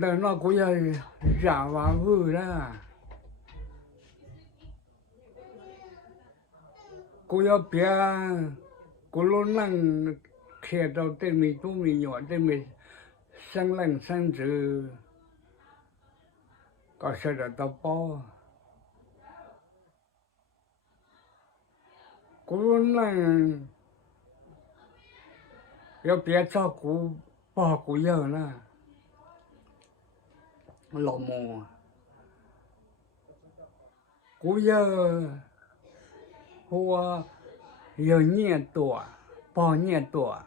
但那个要热哇乌啦，个要别，个路能开到对面都没有，对面生冷生热，搞些得到包，个路能要别照顾包个要啦，老母，个要我有年多，半年多。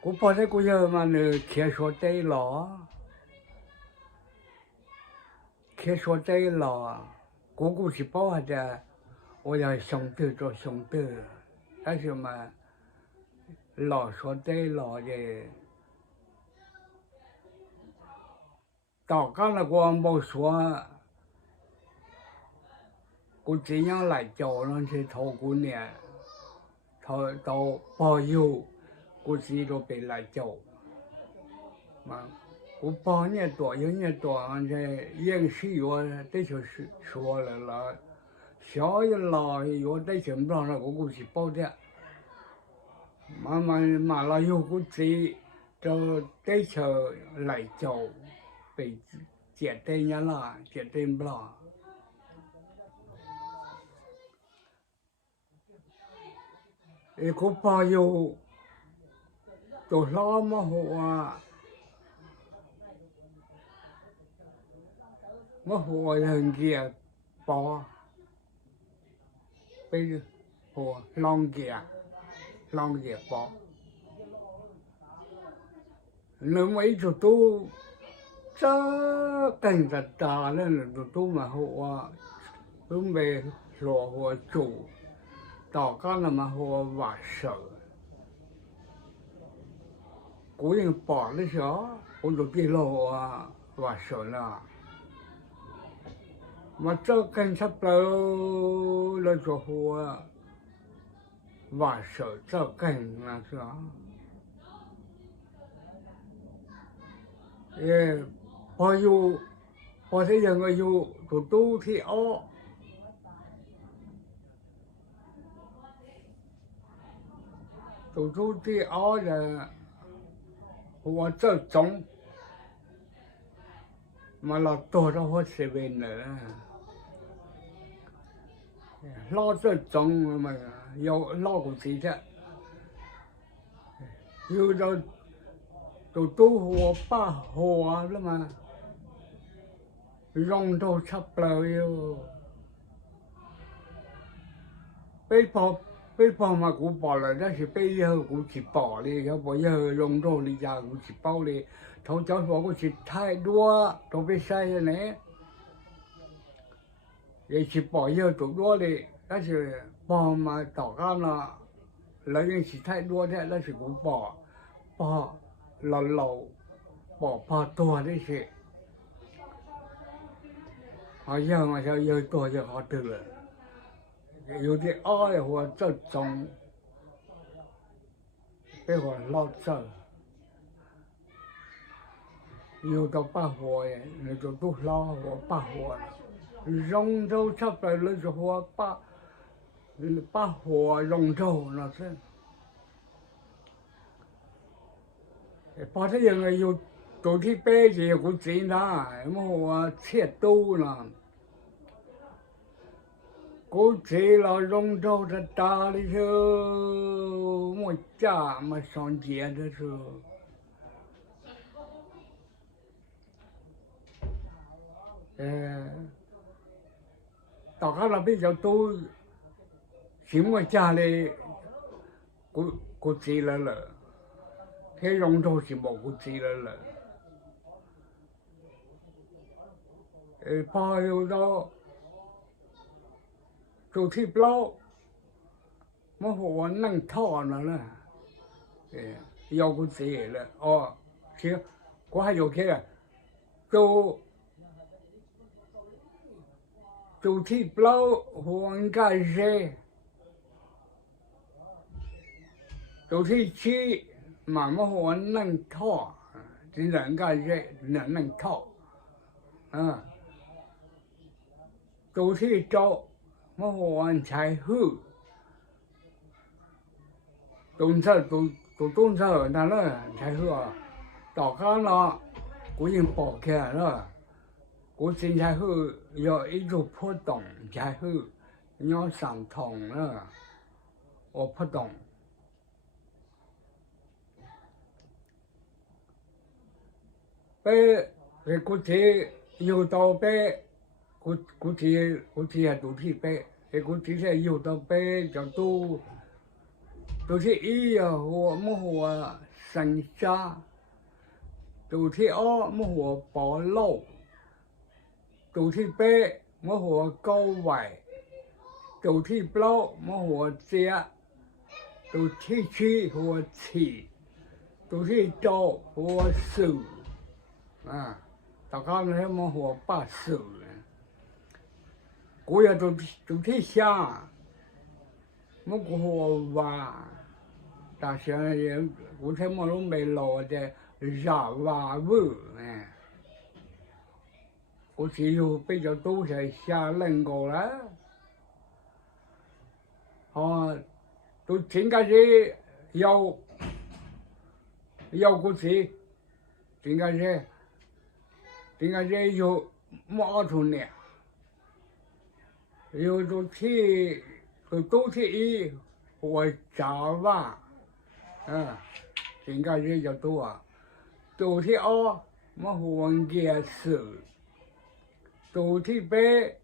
我跑在过去嘛，那开学对了，开学对了，姑姑是跑的，我要上头做上头，但是嘛，老说对了的，到刚了我没说，我这样来教人去头姑娘，到保佑，我自己都被来教，嘛。我8年多，1年多，俺这饮食药这就是说了，小一老药这就不让我过去报的，慢慢买了有个这就这就来教，被简单人了，简单不了。一个朋友做那么好啊。我和人家包，被和老家包，那么一直都这跟着大人都蛮好啊，都没说我做，到干了嘛和玩手，个人包的时候，我都给了我玩手了。mà cho cảnh sắp tới là cho hoa và sợ cho cảnh là sao bao nhiêu bao thế giờ người yêu tụi tu thì ó tụi tu thì ó là hoa cho chống mà là tôi đâu có sẽ về nữa lo cho chống mà yêu lo của chị đó yêu đâu tụi tu hoa ba hoa lắm mà rong đâu sắp tới yêu bây giờ mà cũng bỏ lại đó thì bây giờ cũng chỉ bỏ đi cái bây giờ rong đâu đi ra cũng chỉ bỏ đi thằng cháu bảo cũng chỉ thay đua tôi biết sai rồi này vậy chỉ bỏ giờ tụi đua đi đó thì bỏ mà tỏ ra là lấy những chỉ thay đua thế đó thì cũng bỏ lâu bỏ tua đấy chứ họ giờ mà sao giờ tua giờ họ từ rồi有的爱或这种，被我老走，有的把火呀，那就都老我把火了，容州差不多那时候把火容州那是，把这人有都去北京有个济南，我切都了。cô chế là rong rau ra ta đi chứ một chả mà son chè đó chứ tao khá là bây giờ tôi chỉ một chả này cô chế là cái rong rau chỉ một cô chế là bao nhiêu đó chủ thị bao mà họ năng thọ nó là yêu cái gì là chứ có hai điều kia chủ thị bao họ cái gì chủ thị chi mà họ năng thọ 人个人能套，都去找么玩财富，动车都动车那了财富啊，大家呢，我已经跑开了，我现在后要一直破洞财富，要上堂了，我破洞。被估计有到被估计还都去被，估计是有到被就都是一啊和么和生下，都是二么和保老，都是被么和高位，都是不么和接，都是去和起，都是招和手。大家那么和把手呢，我也都去想，么个和娃，但是也我才么都没老的让娃我我只有比较多是想能够了，都应该是要估计，应该是有么出呢？有都是一我找吧，应该是要多啊，都是二么和解释，都是被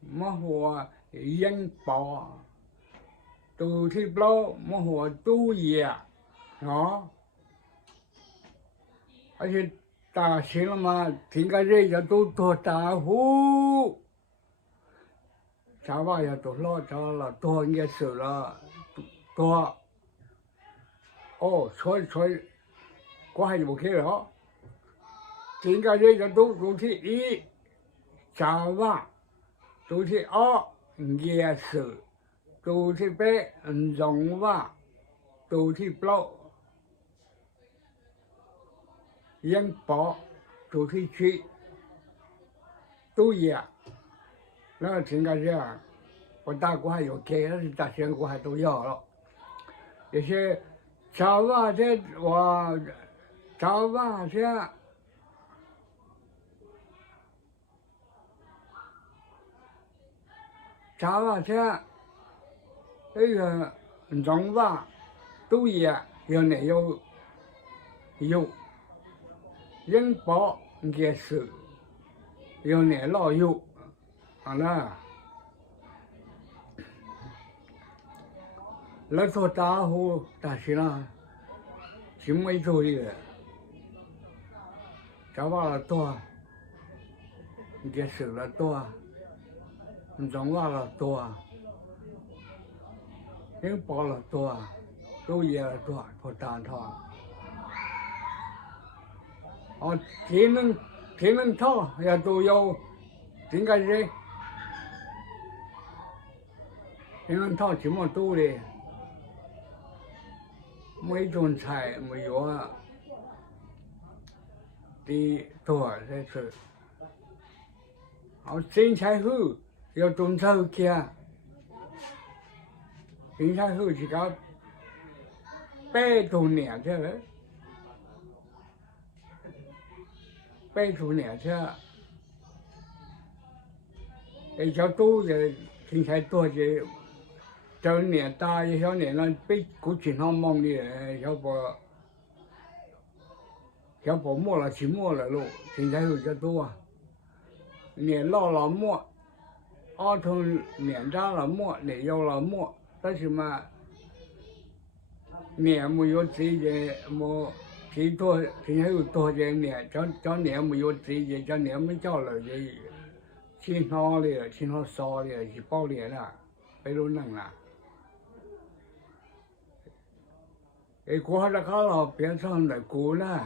么和引爆，都是不么和都一而且大学了嘛，应该是要多打呼。茶吧也多了，多应该是了，多。所以，我还有去了，应该是要都是一，茶吧，都是二，也是，都是被融吧，都是不，引爆，都是去，都一样。那应该是我大哥还有给，但是大学我还都要了。有些茶吧这我茶吧这茶吧这那个融吧都一样，有那有引爆也是有那老有。好了，那做大户大学了，就没做的，找吧了多，也是了多，种吧了多，引爆了多，都也多，不单套。天能套也都有，应该是。天能套这么多的，每种菜没有啊，的多这是。生菜好要种草去啊，生菜好是个8多年这，8多年这，较多的生菜多的。这年大一小年了，比过经常忙的，要不没了去没了喽，现在有较多啊。年老了没，儿童年长了没，年幼了没，但是嘛，年没有这些没，最多现在有多些年，叫年没有这些，叫年没叫了这，经常的，经常少的，100年了，没都能了。过了卡了，变成那个了，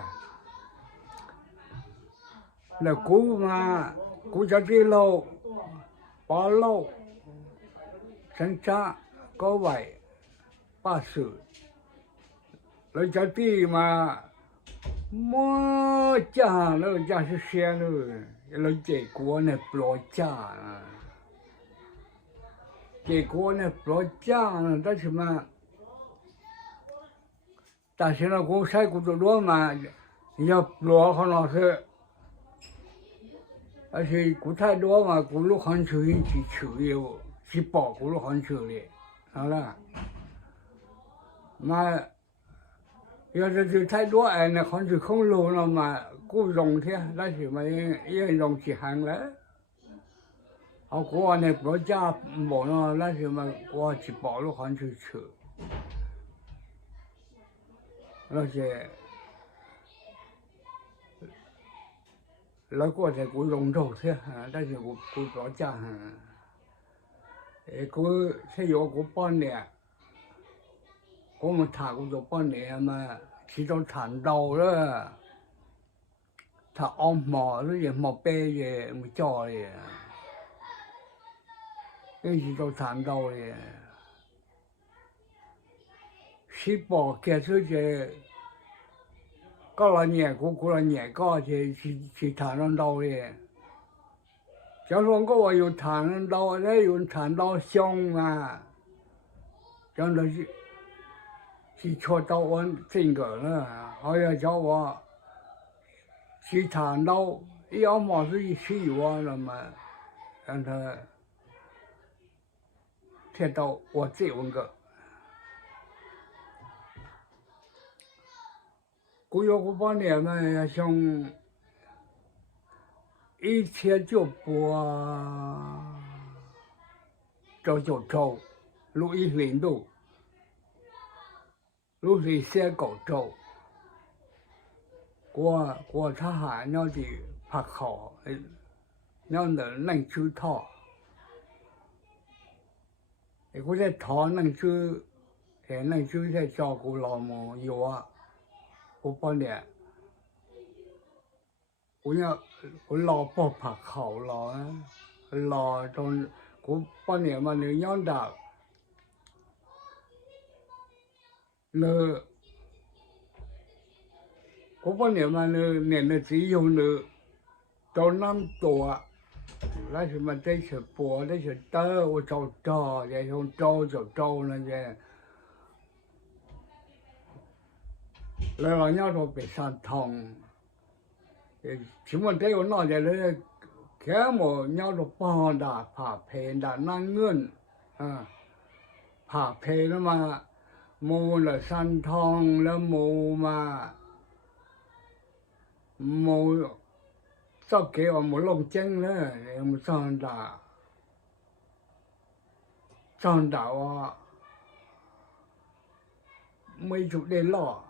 那个嘛，国家的楼，8楼，生产高位，80，那家地嘛，么家了家是些了，了结果呢不落家啊，结果呢不落家了，但是呢，我晒过多多嘛，要不落好老是，而且过太多嘛，过路很久去的，去跑过路很久的，好了，嘛。要是就太多爱呢，很久空路了嘛，过容去，那是嘛也容起行了。好过呢，不家没了，那是嘛过去跑路很久去，那些那过在过容走去，那是过不家，过是有过半年。我们谈过做半年嘛，去到谈到了，他按摩了也没背也没教的，一直到谈到的，18开始就，过了年过去谈到的，假如我话有谈到，那有谈到凶啊，真的是。去戳到我这个了，还要叫我去谈到，要么是一去我了嘛，让他贴到我这个，过要过半年嘛，要想一天就播，就录一年度。lúc thì xe cổ trâu của tha hạ nhau thì phạt khổ nhau là năng chữ thọ thì có thể thọ năng chữ sẽ cho cô lò mồ yếu á cô bao nhiêu cô lò bỏ phạt khổ lò trong cô bao nhiêu mà nếu nhau đạo nơ có bao nhiêu mà nè chỉ dùng nơ cho 5 tuổi là thì mà đây sẽ bùa đây sẽ tơ ở trò vậy không trâu là vậy là nhau rồi bị san thòng chỉ muốn đây ở nó vậy là cái mà nhau rồi bò đã phá phê đã năng ngươn phá phê nó mà mù là san thòng là mù mà mù sau kia ở một lồng chân nữa một son đảo mấy chục đêm lọ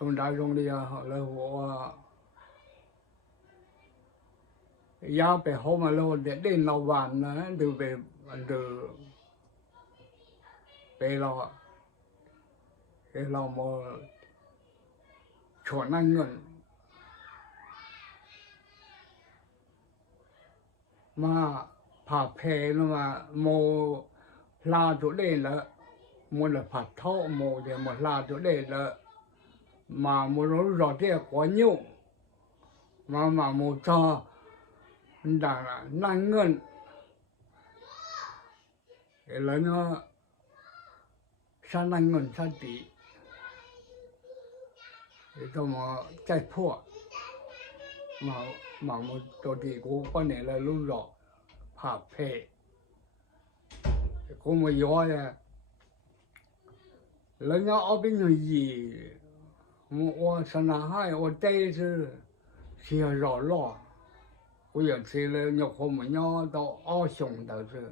son đảo trong đi họ là họ giá về hôm mà lo để đêm nào vàng nữa từ về lo mà chỗ năng ngân mà phá phê nó mà mồ la chỗ đây là một là phá thọ mồ thì một la chỗ đây là mà một nó rõ rệt quá nhiều mà một cho đã năng ngân thì là nó sao năng ngân sao tí thì tôi mà chạy phua mà một chỗ thì cô quan này là lúc rõ phá phê cô mà gió là nó ở bên người gì một sana hai ở đây chứ thì rõ lo bây giờ thì là nhục hôm mà nhau tao ở sống đó chứ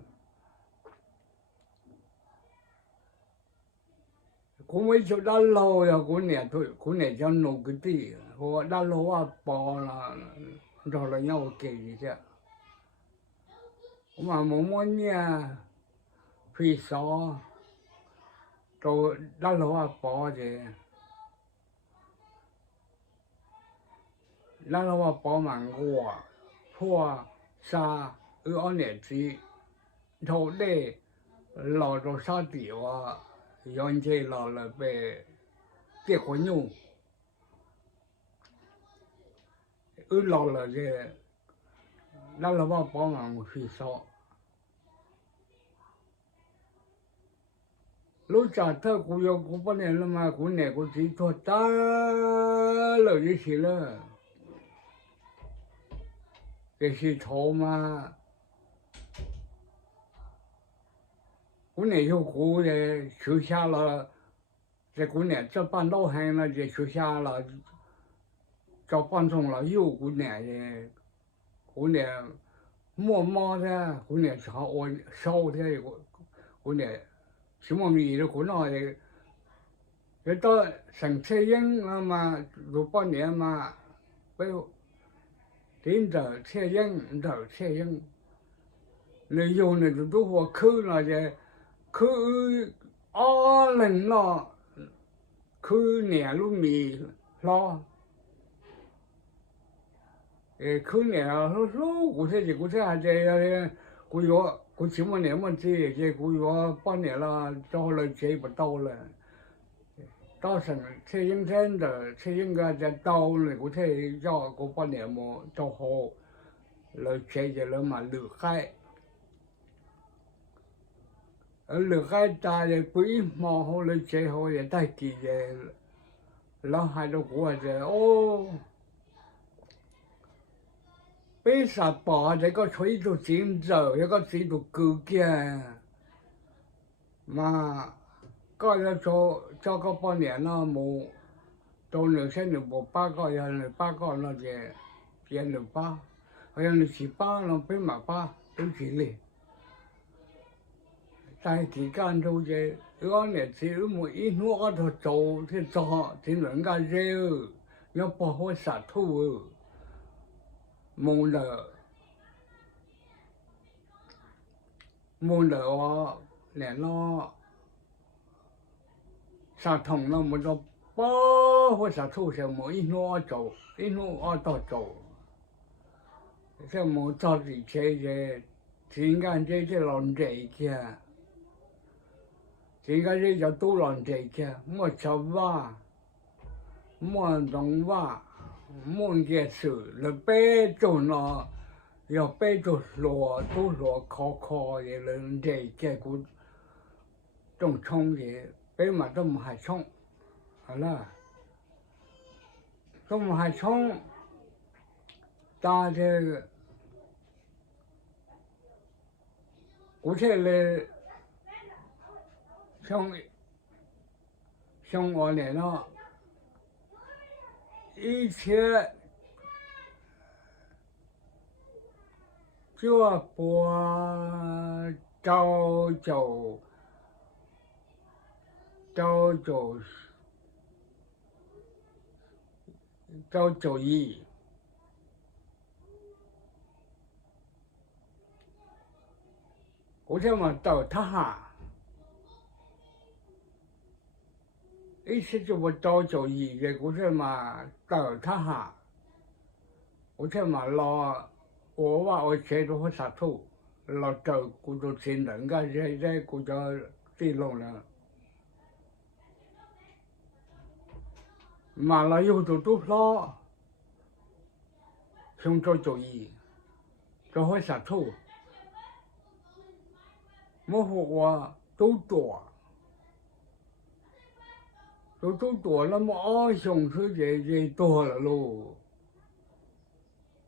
cô mấy chỗ đã lâu rồi cô này cho nó cái gì cô đã lâu à bỏ là rồi là nhau kể gì chứ mà muốn nha phi so rồi đã lâu à bỏ gì đã lâu à bỏ mà ngủ phua sa ở nè chỉ thâu đây lò rồi sa tiểu à yon chơi lò là về kết hôn nhung ở lò là cái đó là bao bao mà một phi số lúc trả thơ của yêu của bọn này là mà của này của chỉ thôi ta lời gì xí là cái gì thô mà của này yêu của cái学下了，这của này这半道行了，这学下了，这半中了又của này的，của này默默的，của này朝我烧的，của này什么米的của nó的，cái đó thành thế dân mà rồi bao nhiêu mà bây đến giờ thế dân người dùng này tụi họ khứ là gì khứ lần nó khứ nè lúc mì lo khứ nè lúc cụ thể gì cụ thể là gì cụ yo cụ chỉ một nè một gì cái cụ yo bao nhiêu là cho là chế bắt đầu là tạo thành thế dân trên đời thế dân cái cái đầu này cụ thể do cụ bao nhiêu mà cho họ là chế cái là mà lừa khai ở lừa khai ta thì quý mà họ lấy chế họ để tay kỳ về lo hai đứa của thì ô bây giờ bỏ thì có thấy được chuyện giờ có thấy được cứ kia mà coi là cho có bao nhiêu nó mù tôi nửa sen nửa bộ ba coi là nửa ba coi nó về tiền nửa ba hay là chỉ ba nó bên mà ba cũng chỉ liền tại thời gian đâu chứ có này chỉ một ít nữa thôi trâu thì cho thì lượng cái rêu nó bỏ hơi sát thu môn lợ nè nó sát thông nó một nó bỏ hơi sát thu sẽ một ít nữa trâu ít nữa to trâu sẽ một cho gì chơi chứ thì cái chơi lòng chơi kia thì cái gì cho tu lòng chơi kia mua cháo va mua đồng va mua cái sự là bé chỗ nó要背着落都落考考的人这结果种葱的北嘛这么还葱好了这么还葱大这个古代的像我来了以前就播朝九一，我这么到他哈，一直就我朝九一的，我这么到他哈，我这么老。我话我写到好杀土，老早古都先人家在古就地弄了，嘛了有都老，想做做意，就好杀土，我和我都多，都多了嘛，想出这多了喽。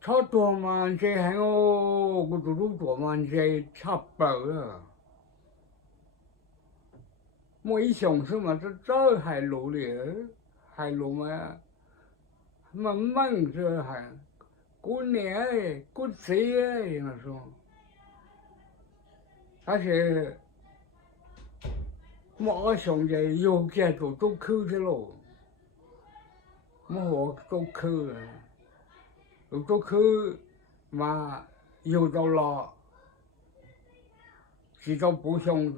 差多嘛，这还有我都多嘛，这差不了。我一想是嘛，这还路哩，还路嘛，慢慢这还，过年哎，过节哎，那说，而且我想着有些都去的喽，我都去了。都去嘛，有到了，直到不想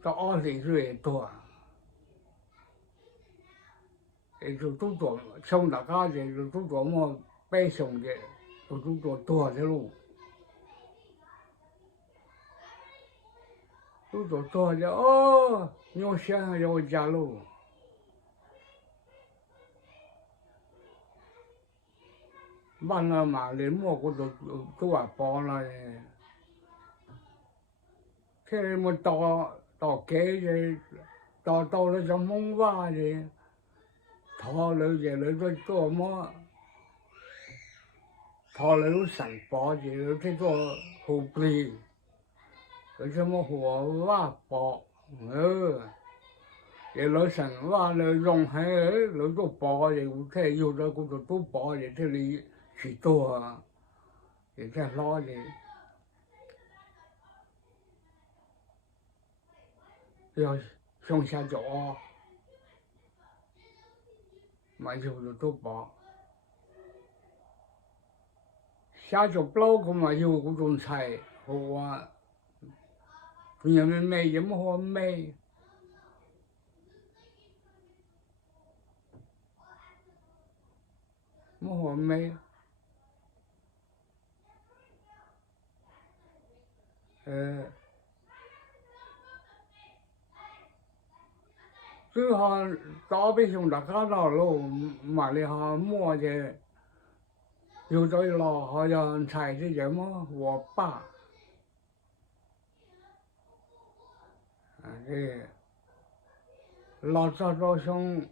到20岁多，就都做上大家的都做么白相的，都做多的路，都做多的哦，要想要家路。完了嘛，连蘑菇都啊包了，这么到街的，到了这门外的，他楼这楼个做么？他楼上包的，这个河边，有什么河瓦包，这楼上瓦了用海楼都包的，我看有的个都包的，这里许多啊，也在拉的。要上下脚啊，买有的都包。下脚不老个嘛，有嗰種菜好啊，仲有咩味有乜好味？乜好味？最好打比上大家到路买了下馍的，有的老好像菜是什么我爸，这老早早上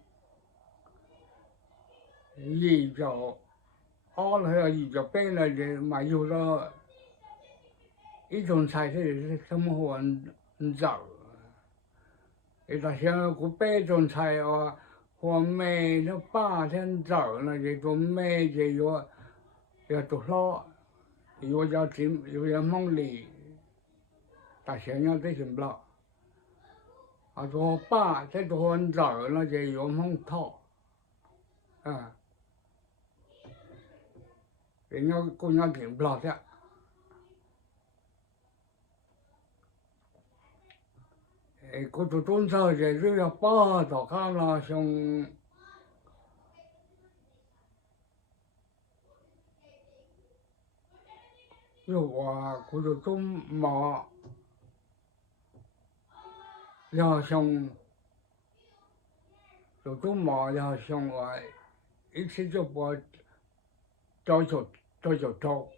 一脚，熬了一脚白了的，嘛有的一种菜是什么好找。一到现在过白种菜啊，或梅那8天早那这种梅这要多少，又要进又要猛力，但现在这行不了。啊，做8这多早那就要猛套，啊，人家姑娘进不了的。嗰度中秋节都要8到看了像。有啊，嗰度中马要像，有中马要像话，一次就把早就走。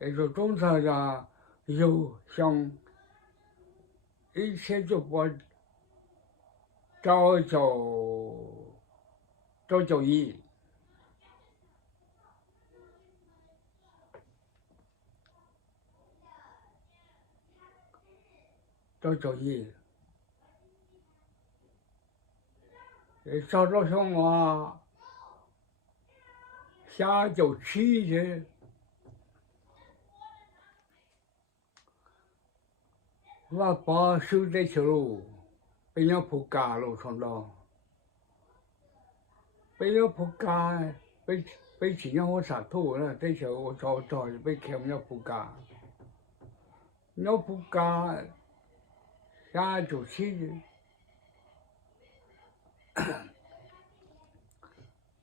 那个中秋呀，有像一切就把早就一，早就一，早早上话下就起去。我爸收在去喽，被人扑街喽，看到，被人扑街，被钱人好杀头了，这时候我早被欠人扑街，人扑街，下就起去。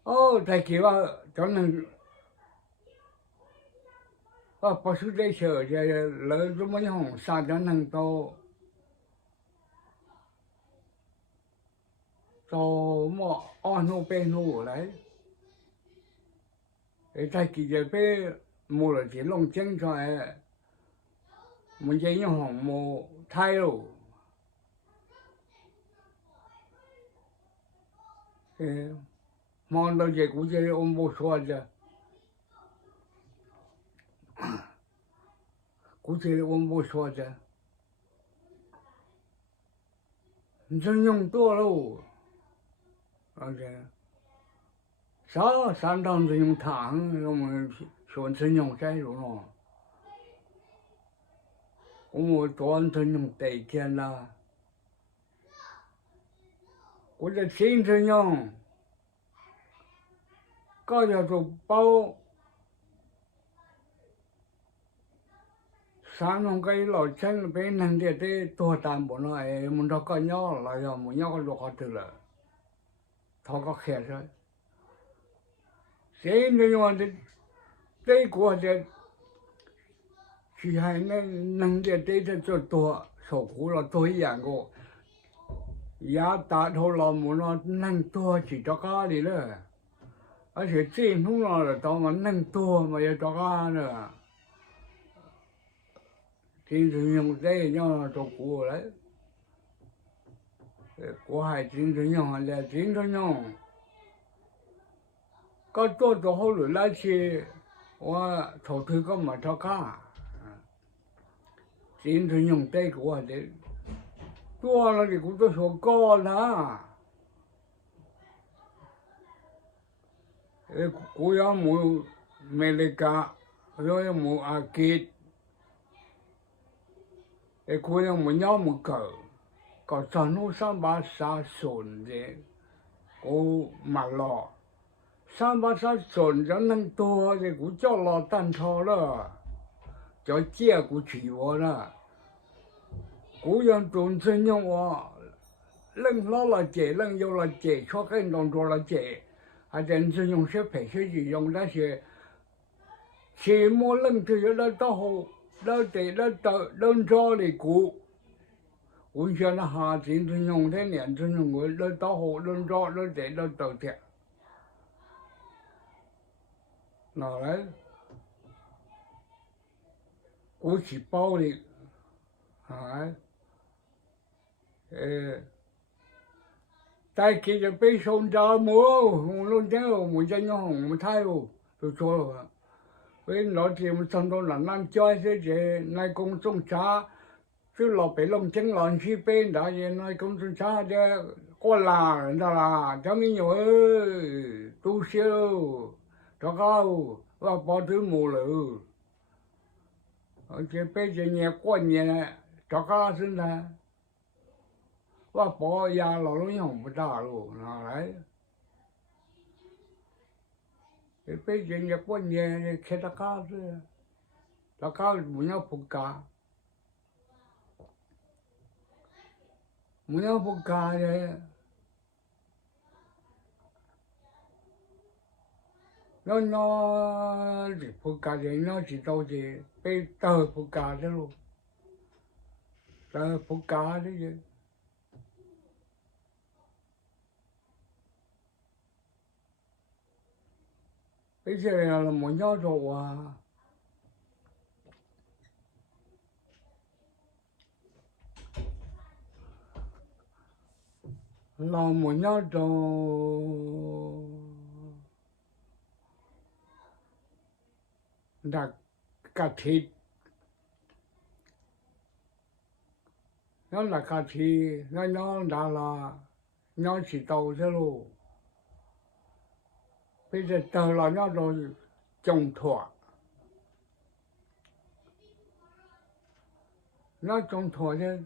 哦，在给我专门，我不是在小这老怎么样，啥都能到么安路北路来，在给这边没了这弄精彩，没这样红没太路，忙到这估计我没说的。估计我没说的，你真用多喽，而且3趟真用糖，我们说真用这种咯，我们多真用带钱啦，我这天真用，搞叫做包。山上cái lò chân bên năng địa thế tua tàn bộ nó ấy muốn đó có nhỏ là giờ muốn nhỏ có lọ từ là thọ có khẻ rồi thế nên mà đây của thì chỉ hay nên năng địa thế cho tua sổ cũ là tôi dạng của 牙打头老母了，能多去找家里了，而且这弄了到嘛能多嘛也找家了，精神用这样做过来，我还精神用来精神用，搞做好了那些，我头头个嘛找家，精神用这个我的，多了的我都说高了。cô giáo mu Melika rồi mu Akit cô giáo mu nhau mu cờ cho nó sang ba sa sồn de cô mà lo sang ba sa sồn cho nên to thì cô cho lo tan thọ đó cho chia cô chỉ vào đó cô giáo trốn sinh nhau vào lưng lo là chế lưng yêu là chế cho cái đồng đồ là chế还真是用些培训去用那些，期末冷这些那到后那得那到冷着的过，我想那夏天是用的年真用我那到后冷着那得那到的，哪来？我是包的，啊，tại khiจะไปชมดาวหมูรุ่นเจ้าหมูจะย่องหมูไทยตัวโซ่với nó thì một thằng đó là nam chơi thế chứ nay cũng trong cha chứ lọ bị lông chân lọn chi bên đã vậy nay cũng trong cha chứ có là đó là cho mình nhiều tu siêu cho cao và bỏ thứ mù lử ở trên bên trên nhà quan nhà cho cao xin là và bỏ nhà lọ nó không có đá luôn nào đấy cái bên trên nhà quan nhà khi ta cao chứ ta cao muốn nhau phục cả muốn nhau phục cả vậy nó chỉ phục cả thì nó chỉ đâu thì bên tờ phục cả chứ luôn tờ phục cả đấy chứ bây giờ là một nhau rồi à là một nhau rồi đặt cà thịt nó là cà thịt nó đã là nó chỉ tàu thế luôn bây giờ tờ là nó rồi trồng thỏa nó trồng thỏa chứ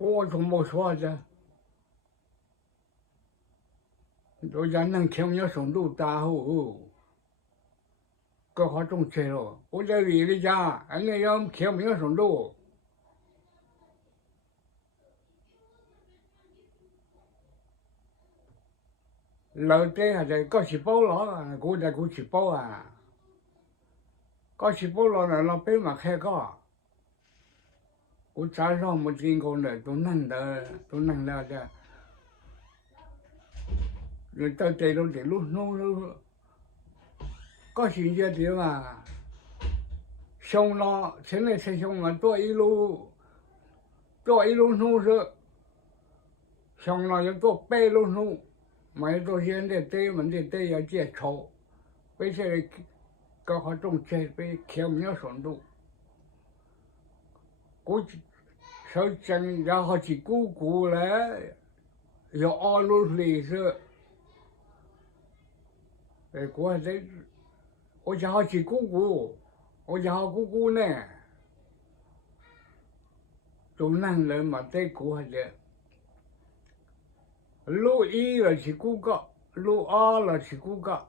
我怎么说的？我人能听有程度大好，个好种车咯。我在里里家，人家要听有程度。老爹还在搞吃饱了，我在搞吃饱啊，搞吃饱了呢，老北嘛开搞。我早上没经过的都能的，都能了的。人到这路的路弄路，搞新街的嘛，熊了，现在才熊了，多一路弄是，熊了要多背路弄，买到现在对门的对要接抽，为啥搞好种车被开不了顺路，估计。sau chân ra họ chỉ cú cú là do o luôn lì sợ để qua đấy ôi cha họ chỉ ôi cha họ cú nè chúng năng lên mà tây cú hay đấy lú y là chỉ cú cả lú a là chỉ cú cả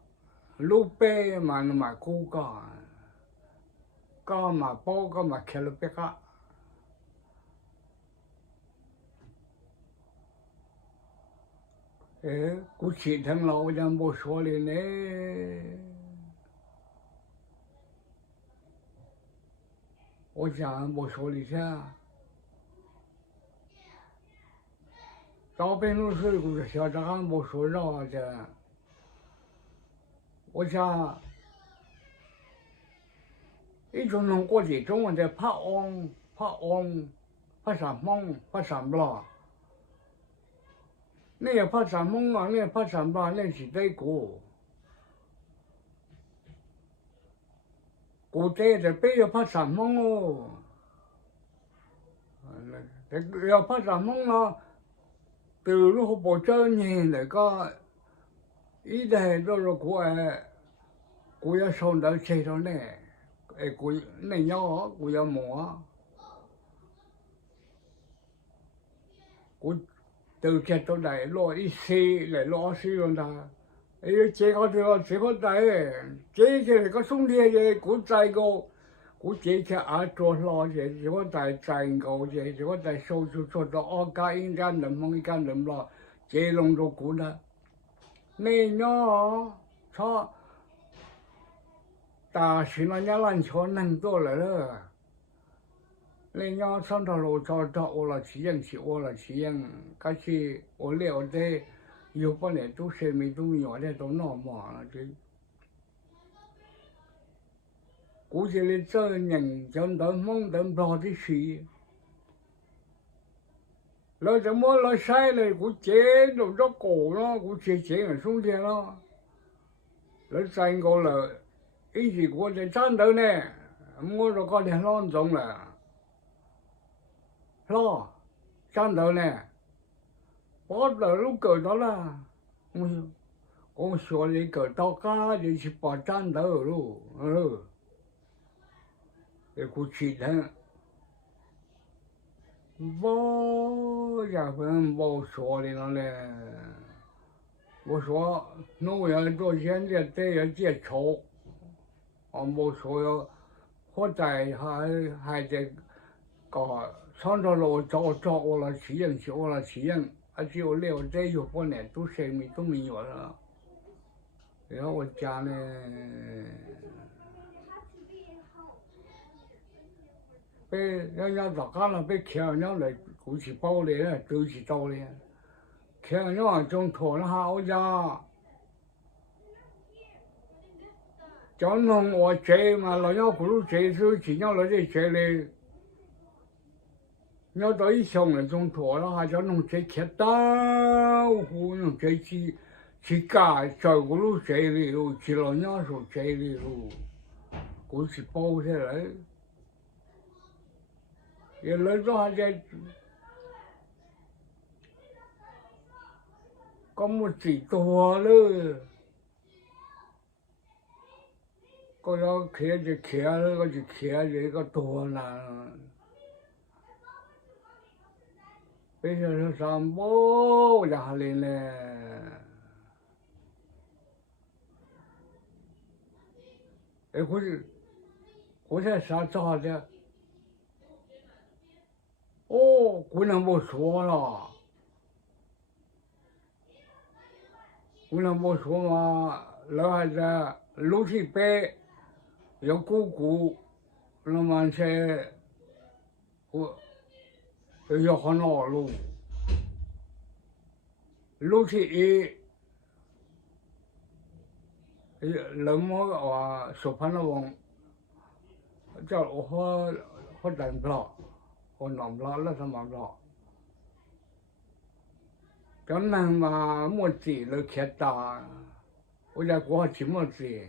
lú b mà nó mà cú cả mà bao cả mà khéo bé cả估计他老人不说的呢，我想没说的噻，照片都是个小张还没说着噻，我想一种弄过去中文的拍翁、拍翁、拍上梦、拍上不了。你也拍上梦啊，你也拍上吧，你是这个。古代的背要拍上梦哦，这要拍上梦了，từ lúc bộ chơi nhìn lại có ý đề đó rồi của sống đó chơi đó nè, của này nhỏ của mỏ, của từ cái chỗ này lo ít xí lại lo xí rồi đó, chơi có đấy, chơi cái có sung địa gì của trai cô, của chơi cái trò lo gì, có trai cô gì, có trai số đó cái in ra làm mong cái làm lo, chơi long đồ của đó, này nhỏ, cho ta xin là nhà làm cho năngตัว了了。你要上头路找我了去人去我了去人，可是我了解，有本来都是没都没有的都那么了这，估计你这人真的梦的不的去，那怎么那晒了？我接着这过了，我接人送去了，那三个了，一起过在战斗呢，我说搞点乱中了。lo战斗呢，bắt đầu lúc cờ đó là con số đi cờ to cá thì chỉ bỏ战斗luôn, để cô chỉ thế, bao giờ phải bao số đi nó là, bao số nó要做现在这要接触，bao số 或者还得搞。上头路找我了去人去我了去人，而且我了解有半年都谁没都没有了。然后我家呢，被人家咋干了？被开人家来过去包的了，都去找的。开人家种拖了下我家，叫弄我摘嘛，老娘不如摘时候尽量来这摘的。要到一乡那种拖了，还叫弄这开刀户弄这去干，照顾路这里路，去老娘说这里路，过去包下来，也那时候还在，搞么最多了，搞要开就开了，个就开这个多难。bây giờ nó làm bố ra lên nè, ấy có thể sao cho chứ, ô cũng là một số là, cũng là một số mà lỡ ra lúc thì bé,有姑，那么些我。要好恼路，路去人么话说判了王，叫我人不了，我弄不了，那什么不了，叫人嘛没子了开大，我家过去没子，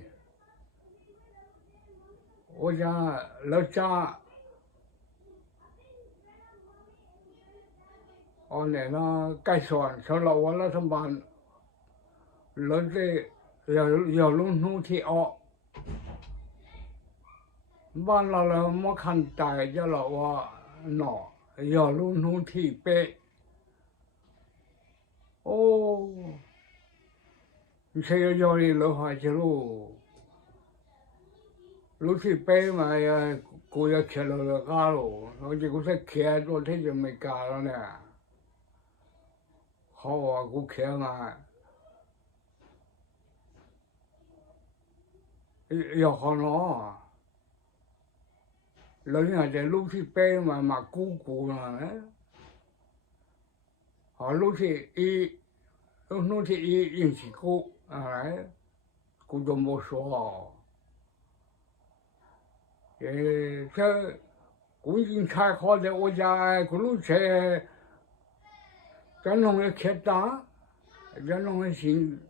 我家老家。này nó cái soạn sau lâu nó thằng bạn lớn thì giờ luôn nu thì bạn là mà khăn tài cho là nọ giờ luôn nu thì bê ô xe giờ đi lỡ hỏi chứ lúc thì bê mà cô ya kia là cá rồi nó chỉ có thể kia rồi thế chứ mấy cá rồi nè好啊，我看嘛，要好孬，人家在路去背嘛鼓鼓了，好路去路去引起鼓哎，鼓都没说，这鼓已经开好的我家鼓路车，咱弄个开大，咱弄个新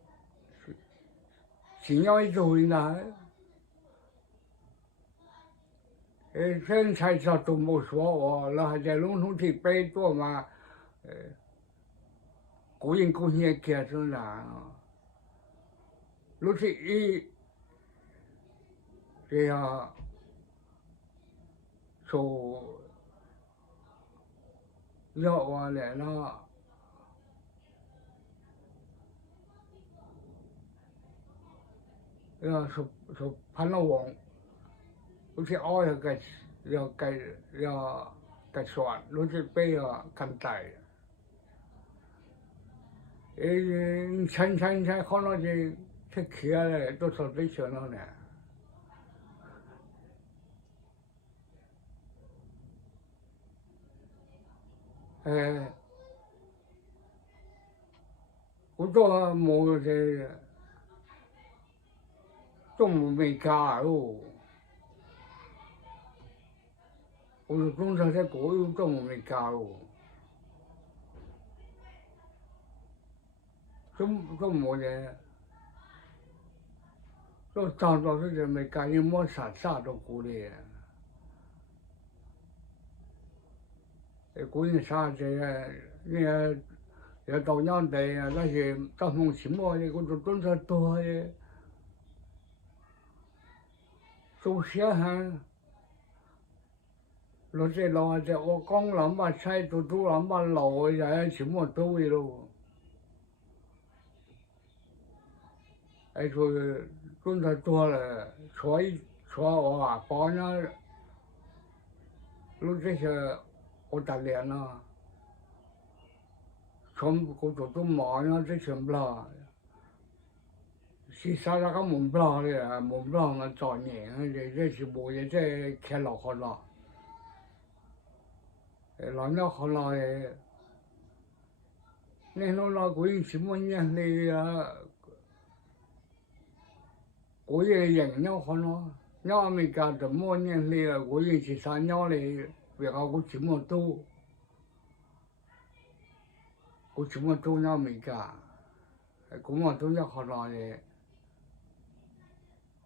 要一周呢。现在这都没说哦，那还在农村去背多嘛，个人贡献开始了，如是这样说要完来了，要说盼了王，如是熬要算，如是背要看待。前看到这开了，都说最热闹呢。我做没这，种没干哦。我说种这些果有种没干哦。种没的，都长到是没干，也没啥都过的。过年啥这你要到年代呀，那些到农期末的，我都种这多的，种些哈。那这老在我讲两把菜，都两把老呀，什么都有喽。还说种的多了，说哇，包呢，弄这些我打脸了，全部都忙呀，这全不啦。是啥个门不啦的，门不啦那早年这是没的，这开老好了。老鸟好了的，那老鬼什么年的呀？我也养鸟好了，鸟没干这么年的了，我也去杀鸟嘞，别个我这么多，我这么多鸟没干，我们都要好了的。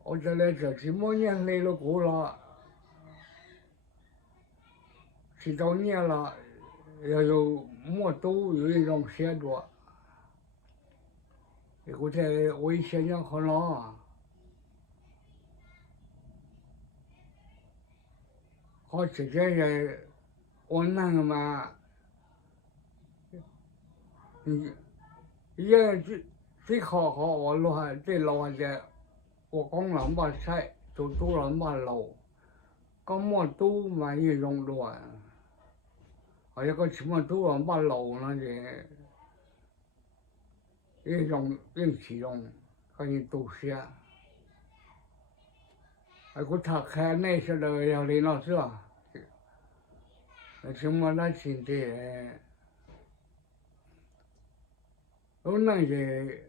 我这来这么年来了过了，10多年了，要有么多有一种写着，我这我现在好了，好这些人，我那个嘛，也最好我老最老的，我讲两把菜，就多两把肉，讲么多嘛一种多。还有个什么都两把肉那些，一种运气用，可以多些。还给他开那些的要林老师啊，那什么那现在，我那些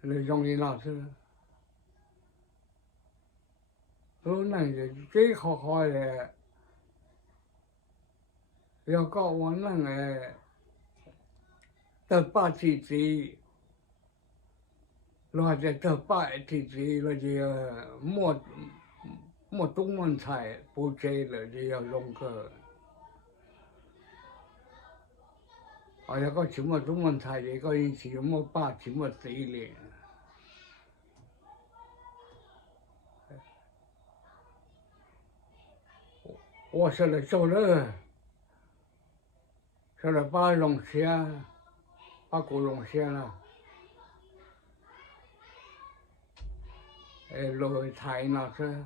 那种林老师，我那些最好的，要搞我那个得把自己。那这摆地址了就要莫中文菜不这了就要用个，哎呀个什么中文菜这个人什么把什么这嘞，我说了走了，说了把龙虾，把古龙虾了。落菜那是。